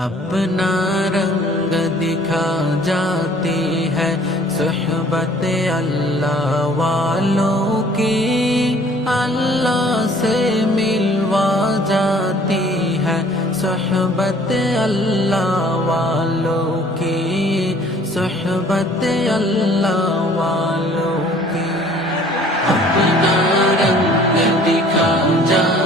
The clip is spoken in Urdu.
اپنا رنگ دکھا جاتی ہے صحبت اللہ والوں کی، اللہ سے ملوا جاتی ہے صحبت اللہ والوں کی، صحبت اللہ والوں کی۔ اپنا رنگ دکھا جاتی